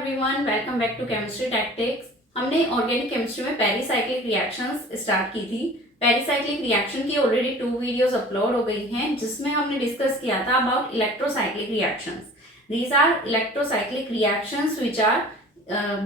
Everyone, welcome back to chemistry tactics. हमने organic chemistry में pericyclic reactions start की थी। पेरिसाइक्लिक रिएक्शन की ऑलरेडी 2 वीडियोस अपलोड हो गई हैं, जिसमें हमने डिस्कस किया था about electrocyclic reactions. These are electrocyclic reactions which are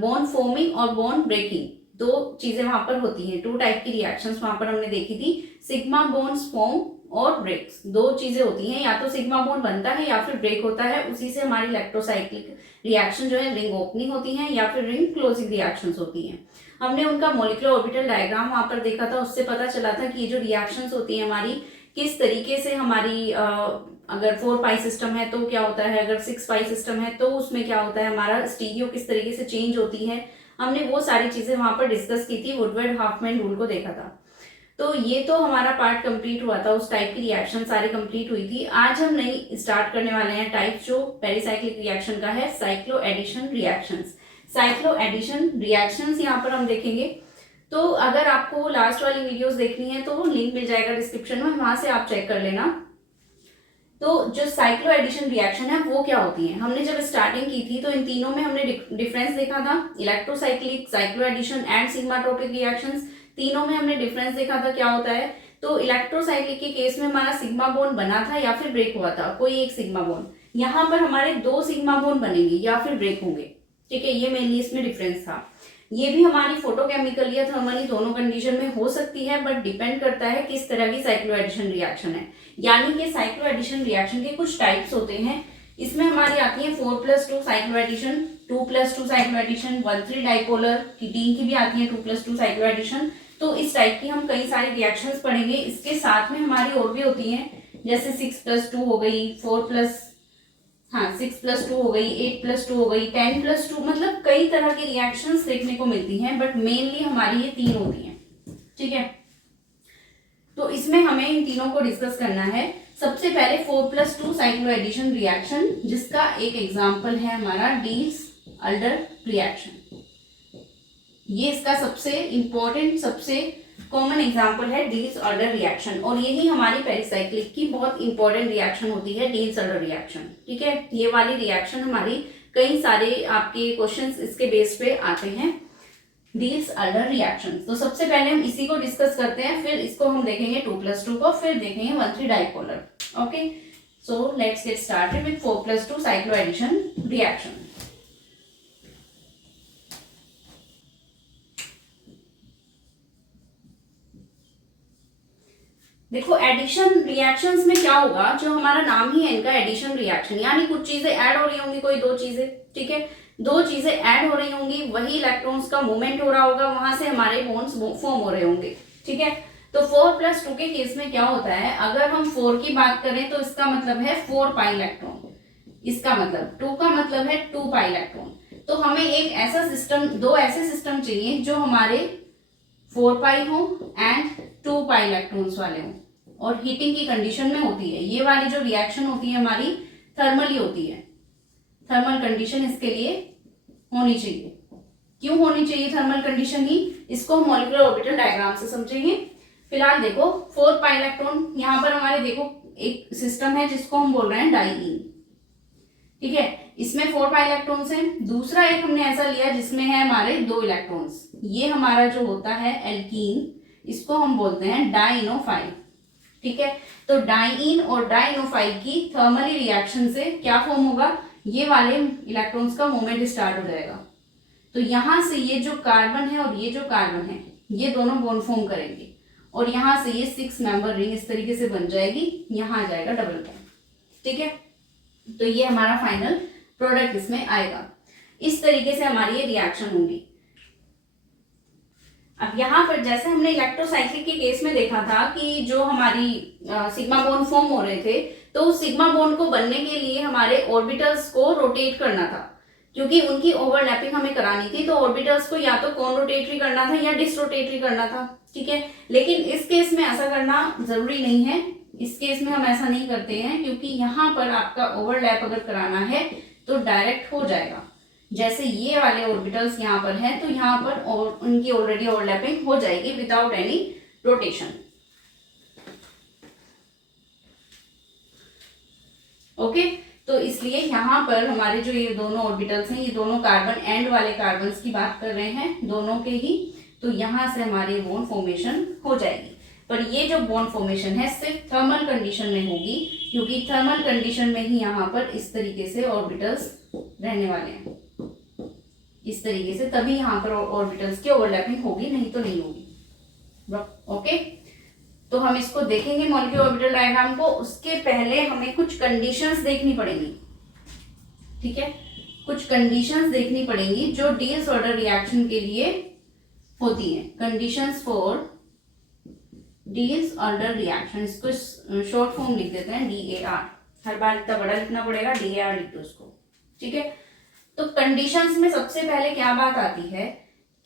bond forming और बॉन्ड ब्रेकिंग। दो चीजें वहां पर होती हैं, 2 टाइप की रिएक्शंस वहां पर हमने देखी थी। सिग्मा बॉन्ड्स फॉर्म और ब्रेक्स, दो चीजें होती हैं, या तो सिग्मा बॉन्ड बनता है या फिर ब्रेक होता है। उसी से हमारी इलेक्ट्रोसाइक्लिक रिएक्शन जो है रिंग ओपनिंग होती है या फिर रिंग क्लोजिंग रिएक्शंस होती हैं। हमने उनका मॉलिक्यूलर ऑर्बिटल डायग्राम वहां पर देखा था, उससे पता चला था कि ये जो रिएक्शंस होती हैं हमारी किस तरीके से हमारी अगर 4 पाई सिस्टम है तो क्या होता है, अगर 6 पाई सिस्टम है तो उसमें क्या होता है, हमारा स्टीरियो किस तरीके से चेंज होती है। हमने वो सारी चीजें वहां पर डिस्कस की थी, वुडवर्ड हाफमैन रूल को देखा था। तो ये तो हमारा पार्ट कंप्लीट हुआ था, उस टाइप की रिएक्शन सारी कंप्लीट हुई थी। आज हम नई स्टार्ट करने वाले हैं टाइप जो पेरिसाइक्लिक रिएक्शन का है, cyclo addition reactions. Cyclo addition reactions यहाँ पर हम देखेंगे। तो अगर आपको लास्ट वाली वीडियोस देखनी है तो वो लिंक मिल जाएगा डिस्क्रिप्शन में, वहां से आप चेक कर लेना। तो जो साइक्लो एडिशन रिएक्शन है वो क्या होती है, हमने जब स्टार्टिंग की थी तो इन तीनों में हमने डिफरेंस देखा था, electrocyclic, cyclo addition and sigmatropic reactions. तीनों में हमने डिफरेंस देखा था क्या होता है। तो इलेक्ट्रोसाइक्लिक के केस में हमारा सिग्मा बॉन्ड बना था या फिर ब्रेक हुआ था, कोई एक सिग्मा बॉन्ड। यहाँ पर हमारे 2 सिग्मा बॉन्ड बनेंगे या फिर ब्रेक होंगे, ठीक है। ये मेनली इसमें डिफरेंस था। ये भी हमारी फोटोकेमिकल या थर्मली दोनों कंडीशन में हो सकती है, बट डिपेंड करता है किस तरह की साइक्लो एडिशन रिएक्शन है। यानी कि साइक्लो एडिशन रिएक्शन के कुछ टाइप्स होते हैं। इसमें हमारी आती है 4+2 cyclo addition, 2+2 cyclo addition, 1,3 dipolar, ketene की भी आती है 2+2 साइक्लो एडिशन। तो इस टाइप की हम कई सारी रिएक्शंस पढ़ेंगे। इसके साथ में हमारी और भी होती हैं, जैसे 6+2 हो गई, 6+2 हो गई, 8+2 हो गई, 10+2, मतलब कई तरह की रिएक्शंस देखने को मिलती हैं, बट मेनली हमारी ये 3 होती हैं, ठीक है। तो इसमें हमें इन तीनों को डिस्कस करना है। सबसे पहले 4+2 साइक्लो एडिशन रिएक्शन, जिसका एक एग्जाम्पल है हमारा डील्स-अल्डर रिएक्शन। ये इसका सबसे इंपॉर्टेंट, सबसे कॉमन एग्जांपल है डील्स-अल्डर रिएक्शन, और यही हमारी पेरिसाइक्लिक की बहुत इंपॉर्टेंट रिएक्शन होती है, डील्स-अल्डर रिएक्शन, ठीक है। ये वाली रिएक्शन हमारी कई सारे आपके क्वेश्चंस इसके बेस पे आते हैं, डील्स-अल्डर रिएक्शन। तो सबसे पहले हम इसी को डिस्कस करते हैं, फिर इसको हम देखेंगे 2+2 को, फिर देखेंगे 1,3 dipolar. Okay, so let's get started with 4+2 cyclo addition reaction. देखो, एडिशन रिएक्शंस में क्या होगा, जो हमारा नाम ही है इनका एडिशन रिएक्शन, यानी कुछ चीजें ऐड हो रही होंगी, कोई 2 चीजें, ठीक है। 2 चीजें ऐड हो रही होंगी, वही इलेक्ट्रॉन्स का मूवमेंट हो रहा होगा, वहां से हमारे बॉन्ड्स फॉर्म हो रहे होंगे, ठीक है। तो 4+2 के केस में क्या होता है, अगर हम 4 की बात करें तो इसका मतलब है 4 पाई इलेक्ट्रॉन, इसका मतलब 2 का मतलब है 2 पाई इलेक्ट्रॉन। तो हमें एक ऐसा सिस्टम, 2 ऐसे सिस्टम चाहिए जो हमारे 4 पाई हो एंड 2 पाई इलेक्ट्रॉन्स वाले हों, और हीटिंग की कंडीशन में होती है। ये वाली जो रिएक्शन होती है हमारी थर्मली होती है, थर्मल कंडीशन इसके लिए होनी चाहिए। क्यों होनी चाहिए थर्मल कंडीशन ही, इसको हम मॉलिक्यूलर ऑर्बिटल डायग्राम से समझेंगे। फिलहाल देखो 4 पाई इलेक्ट्रॉन, यहाँ पर हमारे देखो एक सिस्टम है जिसको हम बोल रहे हैं डाइईन, ठीक है। इसमें 4 पाई इलेक्ट्रॉन्स हैं। दूसरा एक हमने ऐसा लिया जिसमें है हमारे 2 इलेक्ट्रॉन्स, ये हमारा जो होता है एल्कीन, इसको हम बोलते हैं डाइनोफाइल, ठीक है। तो डाइईन और डाइनोफाइल की थर्मली रिएक्शन से क्या फॉर्म होगा, ये वाले इलेक्ट्रॉन्स का मूवमेंट स्टार्ट हो जाएगा। तो यहां से ये जो कार्बन है और ये जो कार्बन है, ये दोनों बॉन्ड फॉर्म करेंगे, और यहां से ये 6 मेंबर रिंग इस तरीके से बन जाएगी, यहां आ जाएगा डबल बॉन्ड, ठीक है। तो ये हमारा फाइनल प्रोडक्ट इसमें आएगा। इस तरीके से हमारी ये रिएक्शन होगी। अब यहाँ पर जैसे हमने इलेक्ट्रोसाइक्लिक के केस में देखा था कि जो हमारी सिग्मा बॉन्ड फॉर्म हो रहे थे, तो सिग्मा बॉन्ड को बनने के लिए हमारे ऑर्बिटल्स को रोटेट करना था, क्योंकि उनकी ओवरलैपिंग हमें करानी थी। तो ऑर्बिटल्स को या तो कॉन रोटेटरी करना था या डिसरोटेटरी करना था, ठीक है। लेकिन इस केस में ऐसा करना जरूरी नहीं है, इस केस में हम ऐसा नहीं करते हैं, क्योंकि यहाँ पर आपका ओवरलैप अगर कराना है तो डायरेक्ट हो जाएगा। जैसे ये वाले ऑर्बिटल्स यहाँ पर हैं, तो यहाँ पर और उनकी ऑलरेडी ओवरलैपिंग हो जाएगी विदाउट एनी रोटेशन। ओके, तो इसलिए यहाँ पर हमारे जो ये दोनों ऑर्बिटल्स हैं, ये दोनों कार्बन एंड वाले कार्बन्स की बात कर रहे हैं, दोनों के ही, तो यहाँ से हमारी बॉन्ड फॉर्मेशन हो जाएगी। पर ये जो बॉन्ड फॉर्मेशन है सिर्फ थर्मल कंडीशन में होगी, क्योंकि थर्मल कंडीशन में ही यहाँ पर इस तरीके से ऑर्बिटल्स रहने वाले हैं, इस तरीके से, तभी यहाँ पर ऑर्बिटल्स की ओवरलैपिंग होगी, नहीं तो नहीं होगी। ओके, तो हम इसको देखेंगे मॉलिक्यूलर ऑर्बिटल डायग्राम को। उसके पहले हमें कुछ कंडीशंस देखनी पड़ेंगी, ठीक है, कुछ कंडीशंस देखनी पड़ेंगी जो डीएस ऑर्डर रिएक्शन के लिए होती हैं। Conditions for DS order reaction, इसको शॉर्ट फॉर्म लिख देते हैं DAR, हर बार इतना बड़ा लिखना पड़ेगा, DAR लिख दो उसको, ठीक है। तो कंडीशंस में सबसे पहले क्या बात आती है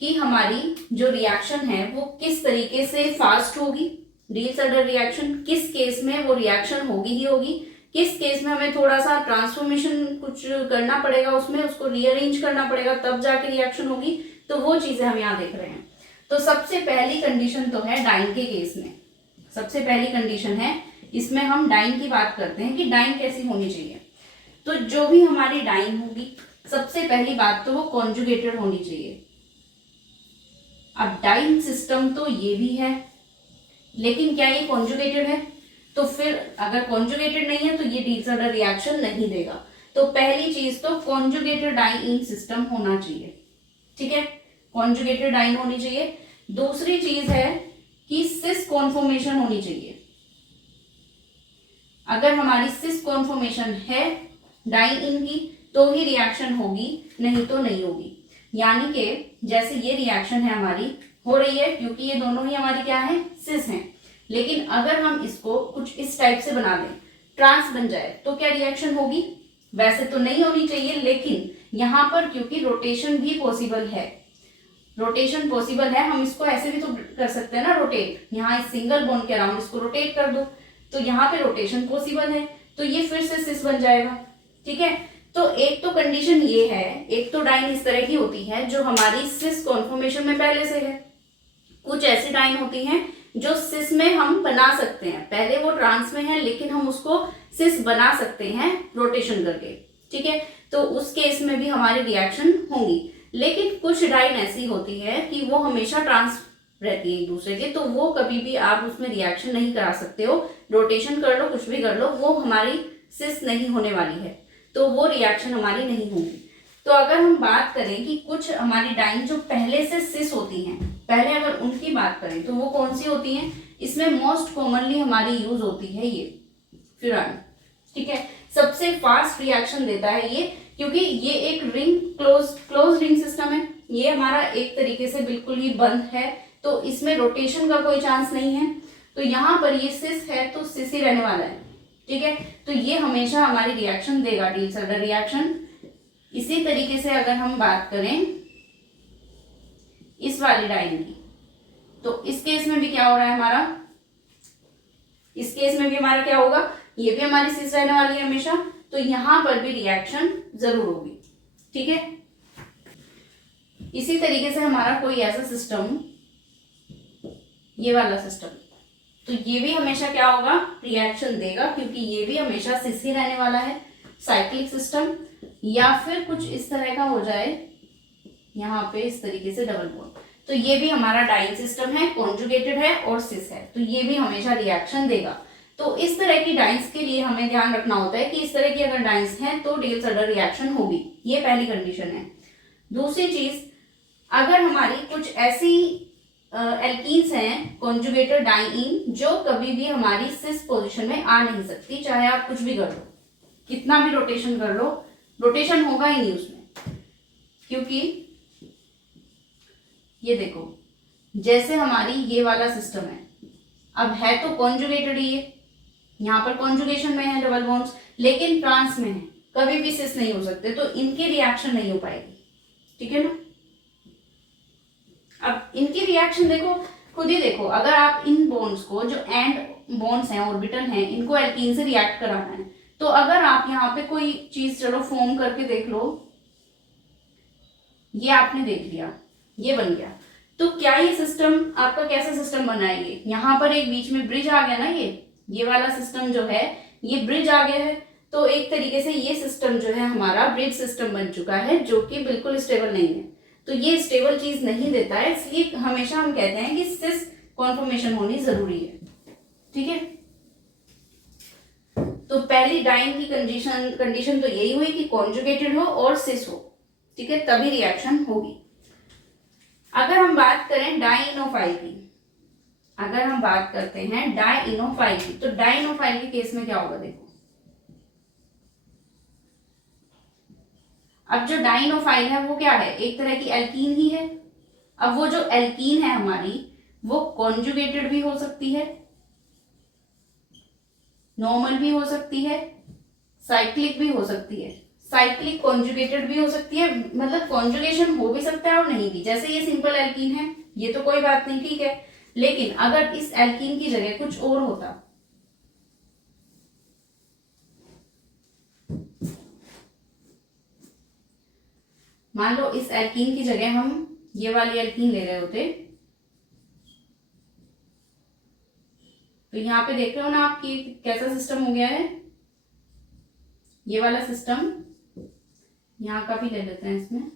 कि हमारी जो रिएक्शन है वो किस तरीके से फास्ट होगी, डीएस ऑर्डर रिएक्शन किस केस में वो रिएक्शन होगी ही होगी, किस केस में हमें थोड़ा सा ट्रांसफॉर्मेशन कुछ करना पड़ेगा, उसमें उसको रीअरेंज करना पड़ेगा, तब जाके रिएक्शन होगी। तो वो चीजें हम यहाँ देख रहे हैं। तो सबसे पहली कंडीशन तो है डाइन के केस में, सबसे पहली कंडीशन है, इसमें हम डाइन की बात करते हैं कि डाइन कैसी होनी चाहिए। तो जो भी हमारी डाइन होगी, सबसे पहली बात तो वो कॉन्जुगेटेड होनी चाहिए। अब डाइन सिस्टम तो ये भी है, लेकिन क्या ये कॉन्जुगेटेड है? तो फिर अगर कॉन्जुगेटेड नहीं है तो ये डीएस ऑर्डर रिएक्शन नहीं देगा। तो पहली चीज तो कॉन्जुगेटेड डाइन सिस्टम होना चाहिए, ठीक है, कॉन्जुगेटेड डाइन होनी चाहिए। दूसरी चीज है कि सिस कॉन्फॉर्मेशन होनी चाहिए। अगर हमारी सिस कॉन्फॉर्मेशन है डाइन इन की तो ही रिएक्शन होगी, नहीं तो नहीं होगी। यानी कि जैसे ये रिएक्शन है हमारी हो रही है, क्योंकि ये दोनों ही हमारी क्या है, सिस हैं। लेकिन अगर हम इसको कुछ इस टाइप से बना दें, ट्रांस बन जाए, तो क्या रिएक्शन होगी? वैसे तो नहीं होनी चाहिए, लेकिन यहाँ पर क्योंकि रोटेशन भी पॉसिबल है, रोटेशन पॉसिबल है, हम इसको ऐसे भी तो कर सकते हैं ना, रोटेट, यहाँ इस सिंगल बॉन्ड के अराउंड इसको रोटेट कर दो, तो यहाँ पे रोटेशन पॉसिबल है, तो ये फिर से सिस बन जाएगा, ठीक है। तो एक तो कंडीशन ये है, एक तो डाइन इस तरह की होती है जो हमारी सिस कॉन्फॉर्मेशन में पहले से है। कुछ ऐसी डाइन होती हैं जो सिस में हम बना सकते हैं, पहले वो ट्रांस में है लेकिन हम उसको सिस बना सकते हैं रोटेशन करके, ठीक है। तो उस केस में भी हमारी रिएक्शन होंगी। लेकिन कुछ डाइन ऐसी होती है कि वो हमेशा ट्रांस रहती है एक दूसरे के, तो वो कभी भी आप उसमें रिएक्शन नहीं करा सकते हो, रोटेशन कर लो, कुछ भी कर लो, वो हमारी सिस नहीं होने वाली है, तो वो रिएक्शन हमारी नहीं होगी। तो अगर हम बात करें कि कुछ हमारी डाइन जो पहले से सिस होती हैं, पहले अगर उनकी बात करें तो वो कौन सी होती हैं? इसमें मोस्ट कॉमनली हमारी यूज होती है ये फ्यूरान, ठीक है। सबसे फास्ट रिएक्शन देता है ये, क्योंकि ये एक रिंग क्लोज रिंग सिस्टम है, ये हमारा एक तरीके से बिल्कुल ही बंद है, तो इसमें रोटेशन का कोई चांस नहीं है। तो यहाँ पर ये सिस है तो सिस ही रहने वाला है, ठीक है। तो ये हमेशा हमारी रिएक्शन देगा, डीएस ऑर्डर रिएक्शन। इसी तरीके से अगर हम बात करें इस वाली डाइन की, तो इस केस में भी क्या हो रहा है हमारा, इस केस में भी हमारा क्या होगा, ये भी हमारी सिस रहने वाली है हमेशा, तो यहां पर भी रिएक्शन जरूर होगी, ठीक है। इसी तरीके से हमारा कोई ऐसा सिस्टम, ये वाला सिस्टम, तो ये भी हमेशा क्या होगा, रिएक्शन देगा, क्योंकि ये भी हमेशा सिस ही रहने वाला है, साइक्लिक सिस्टम। या फिर कुछ इस तरह का हो जाए, यहाँ पे इस तरीके से डबल बॉन्ड, तो ये भी हमारा डाइन सिस्टम है, कॉन्जुगेटेड है और सिस है, तो ये भी हमेशा रिएक्शन देगा। तो इस तरह की डाइन्स के लिए हमें ध्यान रखना होता है कि इस तरह की अगर डाइन्स हैं तो डीएस ऑर्डर रिएक्शन होगी, ये पहली कंडीशन है। दूसरी चीज, अगर हमारी कुछ ऐसी एल्कीन्स हैं कॉन्जुगेटेड डाइन जो कभी भी हमारी सिस पोजीशन में आ नहीं सकती, चाहे आप कुछ भी कर लो, कितना भी रोटेशन कर लो, रोटेशन होगा ही नहीं उसमें। क्योंकि ये देखो, जैसे हमारी ये वाला सिस्टम है, अब है तो कॉन्जुगेटेड ही है, यहाँ पर कॉन्जुगेशन में है डबल बॉन्ड्स, लेकिन ट्रांस में है, कभी भी सिस नहीं हो सकते, तो इनकी रिएक्शन नहीं हो पाएगी, ठीक है ना। अब इनकी रिएक्शन देखो, खुद ही देखो, अगर आप इन बॉन्ड्स को, जो एंड बॉन्ड्स हैं, ऑर्बिटल हैं, इनको एल्कीन से रिएक्ट कराना है, तो अगर आप यहाँ पे कोई चीज चलो फॉर्म करके देख लो, ये आपने देख लिया, ये बन गया, तो क्या ये सिस्टम आपका कैसा सिस्टम बना है? ये यहाँ पर एक बीच में ब्रिज आ गया ना, ये वाला सिस्टम जो है ये ब्रिज आ गया है, तो एक तरीके से ये सिस्टम जो है हमारा ब्रिज सिस्टम बन चुका है, जो कि बिल्कुल स्टेबल नहीं है। तो ये स्टेबल चीज नहीं देता है, इसलिए हमेशा हम कहते हैं कि सिस कॉन्फर्मेशन होनी जरूरी है। ठीक है, तो पहली डाइन की कंडीशन तो यही हुई कि कॉन्जुगेटेड हो और सिस हो। ठीक है, तभी रिएक्शन होगी। अगर हम बात करें डाइइनोफाइल की, अगर हम बात करते हैं डाइइनोफाइल की, तो डाइइनोफाइल के केस में क्या होगा, देखो। अब जो डाइइनोफाइल है वो क्या है, एक तरह की एल्कीन ही है। अब वो जो एल्कीन है हमारी, वो कॉन्जुगेटेड भी हो सकती है, नॉर्मल भी हो सकती है, साइक्लिक भी हो सकती है। साइक्लिक कॉन्जुगेटेड भी हो सकती है, मतलब कॉन्जुगेशन हो भी सकता है और नहीं भी। जैसे ये सिंपल एल्कीन है, ये तो कोई बात नहीं, ठीक है। लेकिन अगर इस एल्कीन की जगह कुछ और होता, मान लो इस एल्कीन की जगह हम ये वाली एल्कीन ले रहे होते, तो यहाँ पे देख रहे हो ना आप कि कैसा सिस्टम हो गया है। ये वाला सिस्टम यहाँ का भी ले लेते हैं इसमें।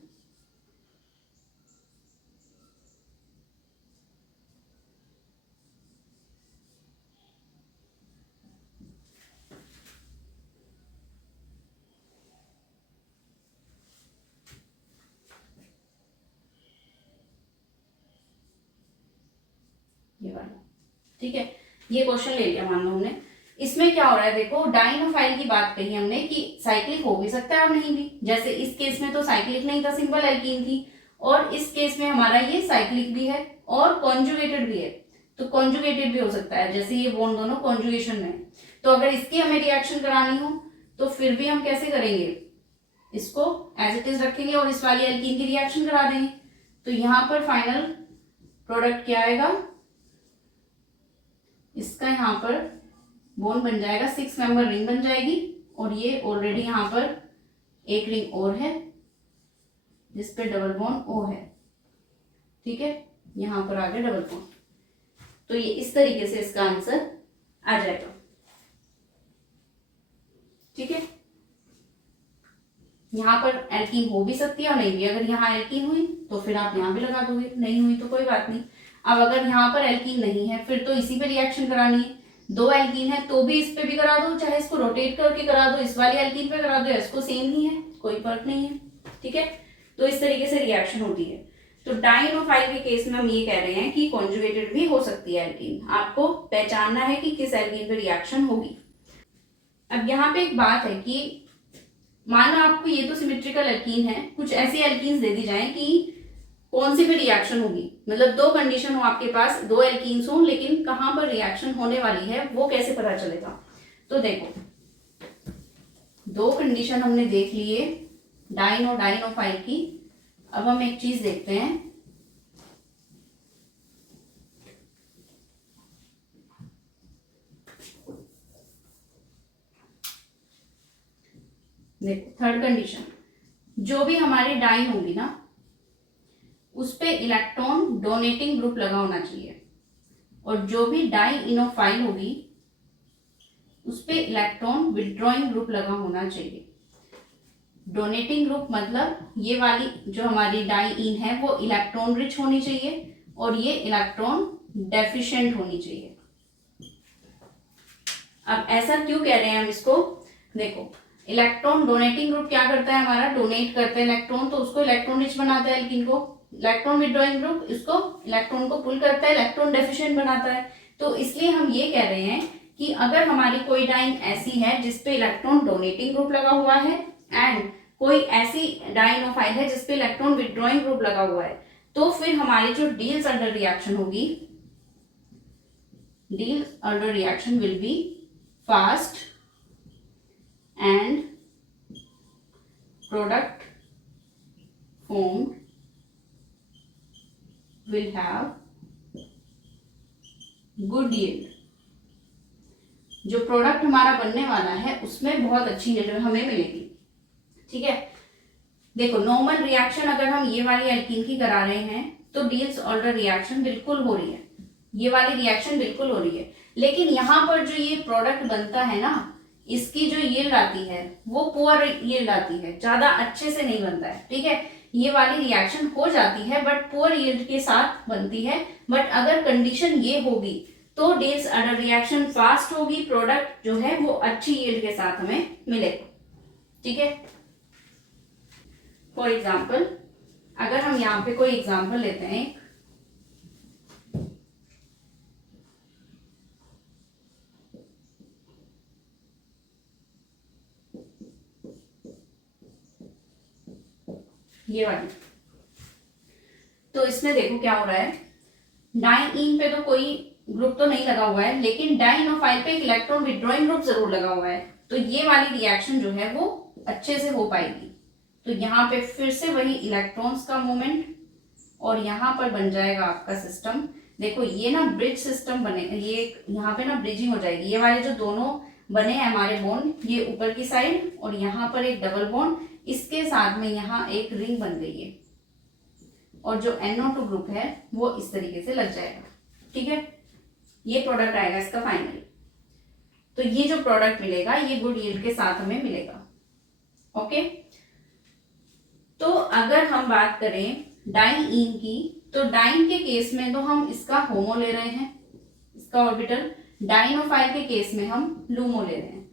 ये वाला, ठीक है, ये क्वेश्चन ले लिया मान लो हमने। इसमें क्या हो रहा है, देखो डाइइनोफाइल की बात कही हमने कि साइक्लिक हो भी सकता है और नहीं भी। जैसे इस केस में तो साइक्लिक नहीं था, सिंपल एल्कीन थी, और इस केस में हमारा ये साइक्लिक भी है और कॉन्जुगेटेड भी है। तो कॉन्जुगेटेड भी हो सकता है, जैसे ये बॉन्ड दोनों कॉन्जुगेशन में। तो अगर इसकी हमें रिएक्शन करानी हो तो फिर भी हम कैसे करेंगे, इसको एज इट इज रखेंगे और इस वाली एल्कीन की रिएक्शन करा देंगे। तो यहां पर फाइनल प्रोडक्ट क्या आएगा, इसका यहाँ पर बॉन्ड बन जाएगा, 6 मेंबर रिंग बन जाएगी। और ये ऑलरेडी यहाँ पर एक रिंग और है जिसपे डबल बॉन्ड ओ है। ठीक है, यहाँ पर आ गया डबल बॉन्ड। तो ये इस तरीके से इसका आंसर आ जाएगा। ठीक है, यहाँ पर एल्कीन हो भी सकती है और नहीं भी। अगर यहाँ एल्कीन हुई तो फिर आप यहाँ भी लगा दोगे, नहीं हुई तो कोई बात नहीं। अब अगर यहाँ पर एल्कीन नहीं है फिर तो इसी पे रिएक्शन करानी है। 2 एल्कीन है तो भी इस पे भी करा दो, चाहे इसको रोटेट करके करा दो, इस वाली एल्कीन पे करा दो, इसको सेम ही है, कोई फर्क नहीं है। ठीक है, तो इस तरीके से रिएक्शन होती है। तो डाइइनोफाइल के केस में हम ये कह रहे हैं कि कॉन्जुगेटेड भी हो सकती है एल्कीन। आपको पहचानना है कि किस एल्कीन पे रिएक्शन होगी। अब यहाँ पे एक बात है कि मान लो आपको ये तो सिमेट्रिकल एल्कीन है, कुछ ऐसी एल्कीन्स दे दी जाए कि कौन सी पे रिएक्शन होगी, मतलब 2 कंडीशन हो आपके पास, 2 एल्कीन्स हो, लेकिन कहां पर रिएक्शन होने वाली है वो कैसे पता चलेगा। तो देखो 2 कंडीशन हमने देख लिए डाइन और डाइइनोफाइल की। अब हम एक चीज देखते हैं, देखो थर्ड कंडीशन, जो भी हमारी डाइन होगी ना उस पे इलेक्ट्रॉन डोनेटिंग ग्रुप लगा होना चाहिए, और जो भी डाइइनोफाइल होगी उस पे इलेक्ट्रॉन विड्रॉइंग ग्रुप लगा होना चाहिए। डोनेटिंग ग्रुप मतलब ये वाली जो हमारी डाइइन है वो इलेक्ट्रॉन रिच होनी चाहिए और ये इलेक्ट्रॉन डेफिशिएंट होनी चाहिए। अब ऐसा क्यों कह रहे हैं हम इसको, देखो इलेक्ट्रॉन डोनेटिंग ग्रुप क्या करता है, हमारा डोनेट करता है इलेक्ट्रॉन, तो उसको इलेक्ट्रॉन रिच बनाता है एल्कीन को। इलेक्ट्रॉन विड्रॉइंग ग्रुप इसको इलेक्ट्रॉन को पुल करता है, इलेक्ट्रॉन डेफिशिएंट बनाता है। तो इसलिए हम ये कह रहे हैं कि अगर हमारी कोई डाइन ऐसी है जिसपे इलेक्ट्रॉन डोनेटिंग ग्रुप लगा हुआ है एंड कोई ऐसी डाइइनोफाइल है जिसपे इलेक्ट्रॉन विड्रॉइंग ग्रुप लगा हुआ है, तो फिर हमारी जो डील्स अंडर रिएक्शन होगी, deals under reaction will be fast and product formed will have good yield। जो प्रोडक्ट हमारा बनने वाला है उसमें बहुत अच्छी yield हमें मिलेगी। ठीक है, देखो नॉर्मल रिएक्शन अगर हम ये वाली एल्कीन की करा रहे हैं तो डील्स ऑर्डर रिएक्शन बिल्कुल हो रही है, ये वाली रिएक्शन बिल्कुल हो रही है। लेकिन यहाँ पर जो ये प्रोडक्ट बनता है ना, इसकी जो यील्ड आती है वो पुअर यील्ड आती है, ज्यादा अच्छे से नहीं बनता है, ठीक है। ये वाली रिएक्शन हो जाती है बट पुअर यील्ड के साथ बनती है। बट अगर कंडीशन ये होगी तो दिस रिएक्शन फास्ट होगी, प्रोडक्ट जो है वो अच्छी यील्ड के साथ हमें मिलेगा, ठीक है। फॉर एग्जाम्पल अगर हम यहाँ पे कोई एग्जाम्पल लेते हैं, ये वाली, तो इसमें देखो क्या हो रहा है, डाइईन पे तो कोई ग्रुप तो नहीं लगा हुआ है, लेकिन डाइनोफाइल पे एक इलेक्ट्रॉन विड्रॉइंग ग्रुप जरूर लगा हुआ है, तो ये वाली रिएक्शन जो है वो अच्छे से हो पाएगी। तो यहाँ पे फिर से वही इलेक्ट्रॉन्स का मूवमेंट और यहाँ पर बन जाएगा आपका सिस्टम। देखो ये ना ब्रिज सिस्टम बने, ये यहाँ पे ना ब्रिजिंग हो जाएगी, ये वाले जो दोनों बने हैं हमारे बॉन्ड, ये ऊपर की साइड और यहाँ पर एक डबल बॉन्ड, इसके साथ में यहाँ एक रिंग बन गई है और जो NO2 ग्रुप है वो इस तरीके से लग जाएगा, ठीक है। ये प्रोडक्ट आएगा इसका फाइनल। तो ये जो प्रोडक्ट मिलेगा ये गुड यील्ड के साथ हमें मिलेगा, ओके। तो अगर हम बात करें डाइईन की, तो डाइन के केस में तो हम इसका होमो ले रहे हैं, इसका ऑर्बिटल। डाइनोफाइल के केस में हम लूमो ले रहे हैं।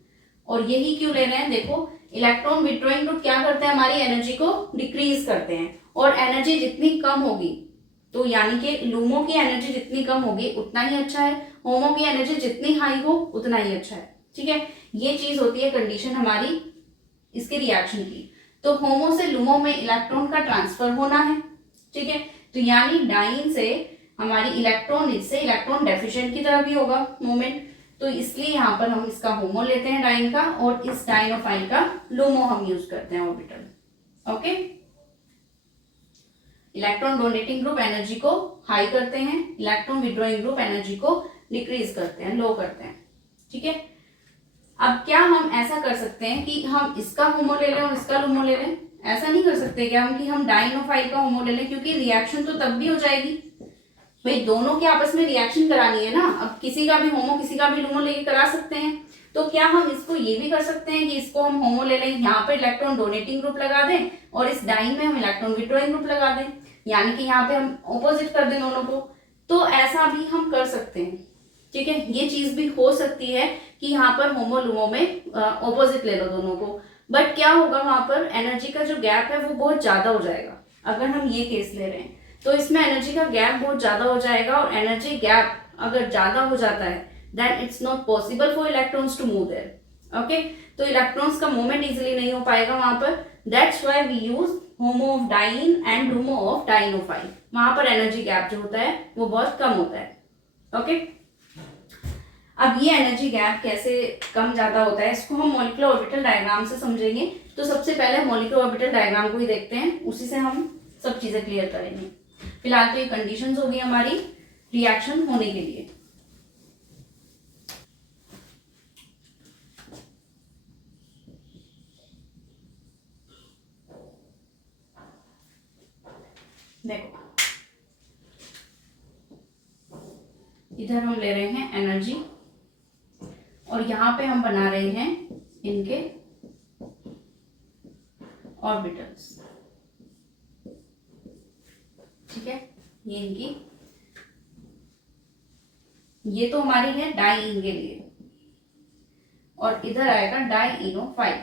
और यही क्यों ले रहे हैं, देखो इलेक्ट्रॉन विड्रॉइंग ग्रुप क्या करते हैं, हमारी एनर्जी को डिक्रीज करते हैं, और एनर्जी जितनी कम होगी तो यानी कि लूमो की एनर्जी जितनी कम होगी उतना ही अच्छा है, होमो की एनर्जी जितनी हाई हो उतना ही अच्छा है, ठीक है। ये चीज होती है कंडीशन हमारी इसके रिएक्शन की। तो होमो से लूमो में इलेक्ट्रॉन का ट्रांसफर होना है, ठीक है। तो यानी डाइन से हमारी इलेक्ट्रॉन से इलेक्ट्रॉन डेफिशिएंट की तरह भी होगा मूवमेंट, तो इसलिए यहाँ पर हम इसका होमो लेते हैं डाइन का, और इस डाइनोफाइल का लूमो हम यूज करते हैं orbital, okay. Electron donating group energy को हाई करते हैं, इलेक्ट्रॉन विड्रॉइंग ग्रुप एनर्जी को डिक्रीज करते हैं, लो करते हैं, ठीक है। अब क्या हम ऐसा कर सकते हैं कि हम इसका होमो ले लें और इसका लूमो ले लें? ऐसा नहीं कर सकते क्या हम कि हम डाइनोफाइल का होमो ले लें, क्योंकि रिएक्शन तो तब भी हो जाएगी, भाई दोनों की आपस में रिएक्शन करानी है ना। अब किसी का भी होमो किसी का भी लूमो लेके करा सकते हैं, तो क्या हम इसको ये भी कर सकते हैं कि इसको हम होमो ले लें, यहाँ पे इलेक्ट्रॉन डोनेटिंग ग्रुप लगा दें और इस डाइन में हम इलेक्ट्रॉन विड्रॉइंग ग्रुप लगा दें, यानी कि यहाँ पे हम ऑपोजिट कर दें दोनों को। तो ऐसा भी हम कर सकते हैं, ठीक है। ये चीज भी हो सकती है कि यहाँ पर होमो लूमो में ऑपोजिट ले लो दोनों को, बट क्या होगा वहां पर एनर्जी का जो गैप है वो बहुत ज्यादा हो जाएगा। अगर हम ये केस ले रहे हैं तो इसमें एनर्जी का गैप बहुत ज्यादा हो जाएगा, और एनर्जी गैप अगर ज्यादा हो जाता है then it's not possible for electrons to move there, okay. तो इलेक्ट्रॉन्स का मूवमेंट इजिली नहीं हो पाएगा वहां पर, that's why we use HOMO of diene and LUMO of dienophile. वहां पर एनर्जी गैप जो होता है वो बहुत कम होता है, ओके। अब ये एनर्जी गैप कैसे कम ज्यादा होता है इसको हम मॉलिक्यूलर ऑर्बिटल डायग्राम से समझेंगे। तो सबसे पहले मॉलिक्यूलर ऑर्बिटल डायग्राम को ही देखते हैं, उसी से हम सब चीजें क्लियर करेंगे। फिलहाल तो ये कंडीशंस होगी हमारी रिएक्शन होने के लिए। देखो इधर हम ले रहे हैं एनर्जी और यहाँ पे हम बना रहे हैं इनके ऑर्बिटल्स, ठीक है। ये इनकी, ये तो हमारी है डाइईन के लिए, और इधर आएगा डाइईनोफाइल।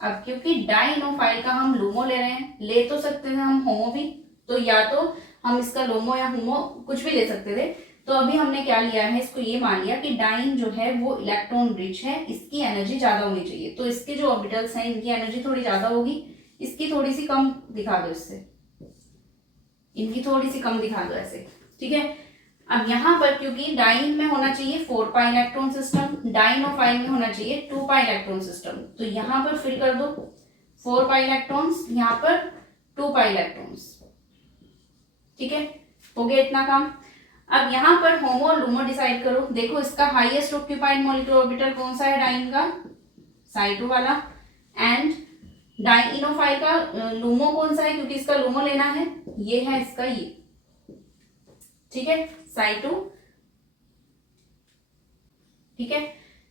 अब क्योंकि डाइईनोफाइल का हम लूमो ले रहे हैं, ले तो सकते थे हम होमो भी, तो या तो हम इसका लोमो या होमो कुछ भी ले सकते थे। तो अभी हमने क्या लिया है, इसको ये मान लिया कि डाइन जो है वो इलेक्ट्रॉन रिच है, इसकी एनर्जी ज्यादा होनी चाहिए। तो इसके जो ऑर्बिटल्स हैं इनकी एनर्जी थोड़ी ज्यादा होगी, इसकी थोड़ी सी कम दिखा दो, इससे इनकी थोड़ी सी कम दिखा दो ऐसे, ठीक है। अब यहाँ पर क्योंकि डाइन में होना चाहिए 4 पाई इलेक्ट्रॉन सिस्टम, डाइनोफाइल में होना चाहिए 2 पाई इलेक्ट्रॉन सिस्टम, तो यहाँ पर फिल कर दो 4 पाई इलेक्ट्रॉन्स, यहाँ पर 2 पाई इलेक्ट्रॉन्स, ठीक है। हो गया इतना काम। अब यहाँ पर होमो और लूमो डिसाइड करो। देखो इसका हाईएस्ट ऑक्यूपाइड मॉलिक्यूलर ऑर्बिटल कौन सा है डाइन का, साई 2 वाला, एंड डाइईनोफाइल का लूमो कौन सा है, क्योंकि इसका लूमो लेना है, ये है इसका ये, ठीक है, साई 2, ठीक है।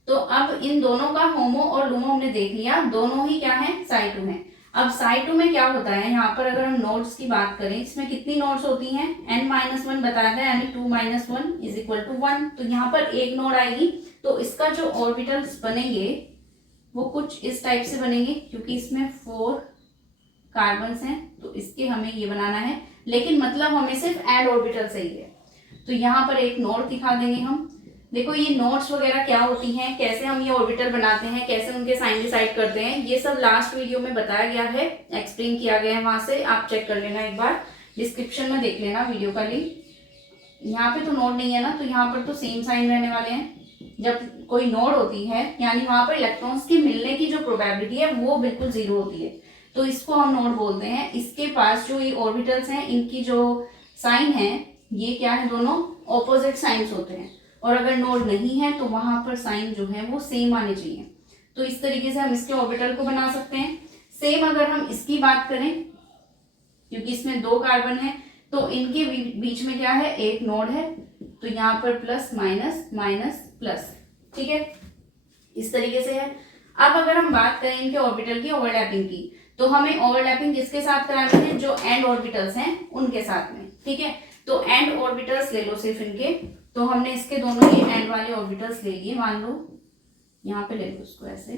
तो अब इन दोनों का होमो और लुमो हमने देख लिया, दोनों ही क्या है, साई 2 है। अब साई 2 में क्या होता है, यहाँ पर अगर हम नोड्स की बात करें, इसमें कितनी नोड्स होती हैं, n-1 बताया था, यानी 2 - 1 = 1। तो यहाँ पर एक नोड आएगी, तो इसका जो ऑर्बिटल्स बनेंगे वो कुछ इस टाइप से बनेंगे, क्योंकि इसमें 4 कार्बन्स हैं, तो इसके हमें ये बनाना है, लेकिन मतलब हमें सिर्फ एंड ऑर्बिटल चाहिए। तो यहाँ पर एक नोड दिखा देंगे हम। देखो ये नोड्स वगैरह क्या होती हैं, कैसे हम ये ऑर्बिटल बनाते हैं, कैसे उनके साइन डिसाइड करते हैं, ये सब लास्ट वीडियो में बताया गया है, एक्सप्लेन किया गया है, वहां से आप चेक कर लेना, एक बार डिस्क्रिप्शन में देख लेना वीडियो का लिंक। यहाँ पे तो नोड नहीं है ना, तो यहाँ पर तो सेम साइन रहने वाले हैं। जब कोई नोड होती है यानी वहां पर इलेक्ट्रॉन्स के मिलने की जो प्रोबेबिलिटी है वो बिल्कुल 0 होती है, तो इसको हम नोड बोलते हैं। इसके पास जो ये ऑर्बिटल्स हैं, इनकी जो साइन है, ये क्या है, दोनों ऑपोजिट साइंस होते हैं, और अगर नोड नहीं है तो वहां पर साइन जो है वो सेम आने चाहिए। तो इस तरीके से हम इसके ऑर्बिटल को बना सकते हैं। सेम अगर हम इसकी बात करें, क्योंकि इसमें 2 कार्बन है, तो इनके बीच में क्या है, एक नोड है, तो यहाँ पर प्लस माइनस माइनस प्लस, ठीक है, इस तरीके से है। अब अगर हम बात करें इनके ऑर्बिटल की ओवरलैपिंग की, तो हमें ओवरलैपिंग किसके साथ करानी है, जो एंड ऑर्बिटल्स हैं उनके साथ में, ठीक है। तो एंड ऑर्बिटल्स ले लो सिर्फ इनके, तो हमने इसके दोनों ही एंड वाले ऑर्बिटल्स ले लिए, मान लो यहाँ पे ले लो इसको ऐसे,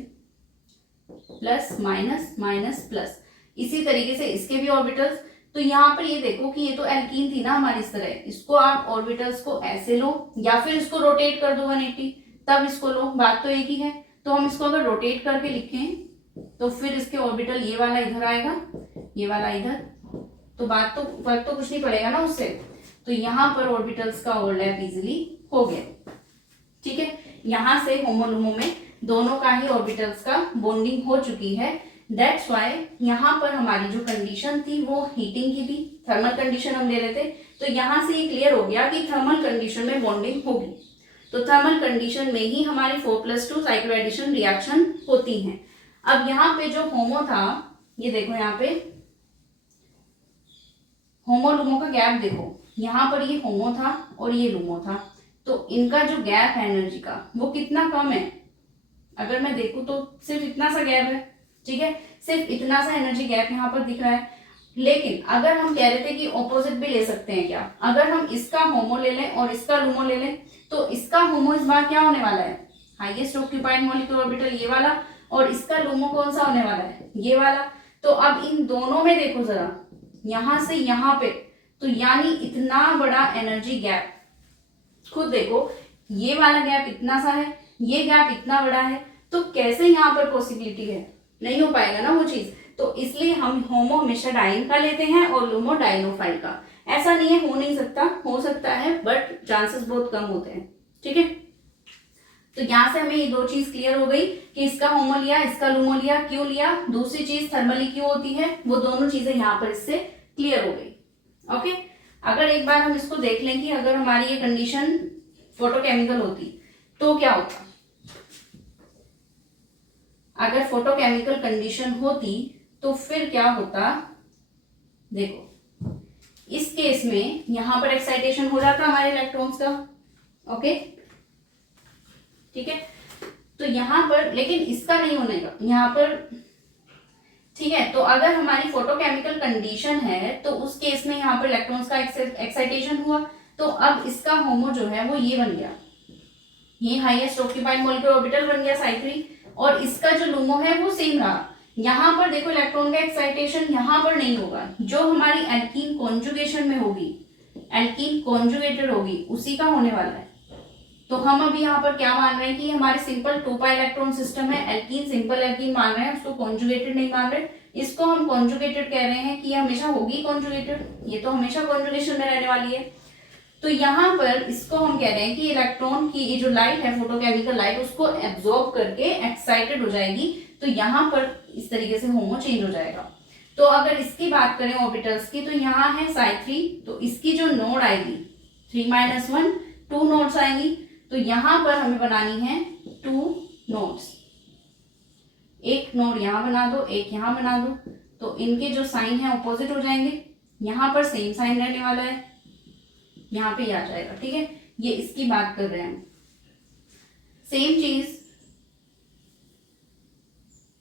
प्लस माइनस माइनस प्लस। इसी तरीके से इसके भी ऑर्बिटल्स। तो यहाँ पर ये देखो कि ये तो एल्कीन थी ना हमारी, इस तरह, इसको आप ऑर्बिटल्स को ऐसे लो या फिर इसको रोटेट कर दो 180, तब इसको लो, बात तो एक ही है। तो हम इसको अगर रोटेट करके लिखें तो फिर इसके ऑर्बिटल ये वाला इधर आएगा, ये वाला इधर, तो बात तो फर्क तो कुछ नहीं पड़ेगा ना उससे। तो यहाँ पर ऑर्बिटल्स का ओवरलैप इजीली हो गया, ठीक है। यहाँ से होमोलुमो में दोनों का ही ऑर्बिटल्स का बॉन्डिंग हो चुकी है। दैट्स व्हाई यहाँ पर हमारी जो कंडीशन थी वो हीटिंग की थी, थर्मल कंडीशन हम ले रहे थे। तो यहाँ से ये क्लियर हो गया कि थर्मल कंडीशन में बॉन्डिंग होगी। तो थर्मल कंडीशन में ही हमारी 4+2 साइक्लोएडिशन रिएक्शन होती हैं। अब यहाँ पे जो होमो था, ये देखो यहाँ पे होमो लुमो का गैप देखो, यहाँ पर ये होमो था और ये लुमो था, तो इनका जो गैप है एनर्जी का वो कितना कम है। अगर मैं देखूं तो सिर्फ इतना सा गैप है, ठीक है, सिर्फ इतना सा एनर्जी गैप यहाँ पर दिख रहा है। लेकिन अगर हम कह रहे थे कि ऑपोजिट भी ले सकते हैं क्या, अगर हम इसका होमो ले लें और इसका लुमो ले लें, तो इसका होमो इस बार क्या होने वाला है, हाईएस्ट ऑक्यूपाइड मॉलिक्यूलर ऑर्बिटल ये वाला, और इसका लुमो कौन सा होने वाला है, ये वाला। तो अब इन दोनों में देखो जरा, यहां से यहां पे, तो यानी इतना बड़ा एनर्जी गैप, खुद देखो ये वाला गैप इतना सा है, ये गैप इतना बड़ा है, तो कैसे यहाँ पर पॉसिबिलिटी है, नहीं हो पाएगा ना वो चीज। तो इसलिए हम होमो हमेशा डाइन का लेते हैं और लुमो डाइनोफाइल का। ऐसा नहीं है हो नहीं सकता, हो सकता है, बट चांसेस बहुत कम होते हैं, ठीक है। तो यहाँ से हमें ये 2 चीज क्लियर हो गई कि इसका होमो लिया, इसका लुमो लिया, क्यों लिया, दूसरी चीज थर्मली क्यों होती है, वो दोनों चीजें यहाँ पर इससे क्लियर हो गई। ओके, अगर एक बार हम इसको देख लें कि अगर हमारी ये कंडीशन फोटोकेमिकल होती तो क्या होता। अगर फोटोकेमिकल कंडीशन होती तो फिर क्या होता, देखो इस केस में यहां पर एक्साइटेशन हो जाता हमारे इलेक्ट्रॉन्स का, ओके, ठीक है। तो यहां पर लेकिन इसका नहीं होने का यहां पर, ठीक है। तो अगर हमारी फोटोकेमिकल कंडीशन है तो उस केस में यहाँ पर इलेक्ट्रॉन्स का एक्साइटेशन हुआ, तो अब इसका होमो जो है वो ये बन गया, ये हाईएस्ट ऑक्यूपाइड मॉलिक्यूलर ऑर्बिटल बन गया साई 3, और इसका जो लुमो है वो सेम रहा। यहाँ पर देखो इलेक्ट्रॉन का एक्साइटेशन यहाँ पर नहीं होगा, जो हमारी एल्कीन कॉन्जुगेशन में होगी, एल्कीन कॉन्जुगेटेड होगी, उसी का होने वाला है। तो हम अभी यहाँ पर क्या मान रहे हैं कि हमारे सिंपल 2 इलेक्ट्रॉन सिस्टम है, एल्कीन सिंपल एल्कीन मान रहे हैं, उसको कॉन्जुगेटेड नहीं मान रहे। इसको हम कॉन्जुगेटेड कह रहे हैं कि हमेशा होगी कॉन्जुगेटेड, ये तो हमेशा कॉन्जुगेशन में रहने वाली है। तो यहाँ पर इसको हम कह रहे हैं कि इलेक्ट्रॉन की ये जो लाइट है, फोटोकेमिकल लाइट, उसको एब्जॉर्ब करके एक्साइटेड हो जाएगी, तो यहाँ पर इस तरीके से होमो चेंज हो जाएगा। तो अगर इसकी बात करें ऑर्बिटल्स की, तो यहाँ है साई 3, तो इसकी जो नोड आएगी 3 - 1, 2 नोड्स आएंगी। तो यहाँ पर हमें बनानी है 2 नोड्स, एक नोड यहाँ बना दो, एक यहाँ बना दो, तो इनके जो साइन है ऑपोजिट हो जाएंगे। यहाँ पर सेम साइन रहने वाला है, यहाँ पे आ जाएगा, ठीक है। ये इसकी बात कर रहे हैं हम। सेम चीज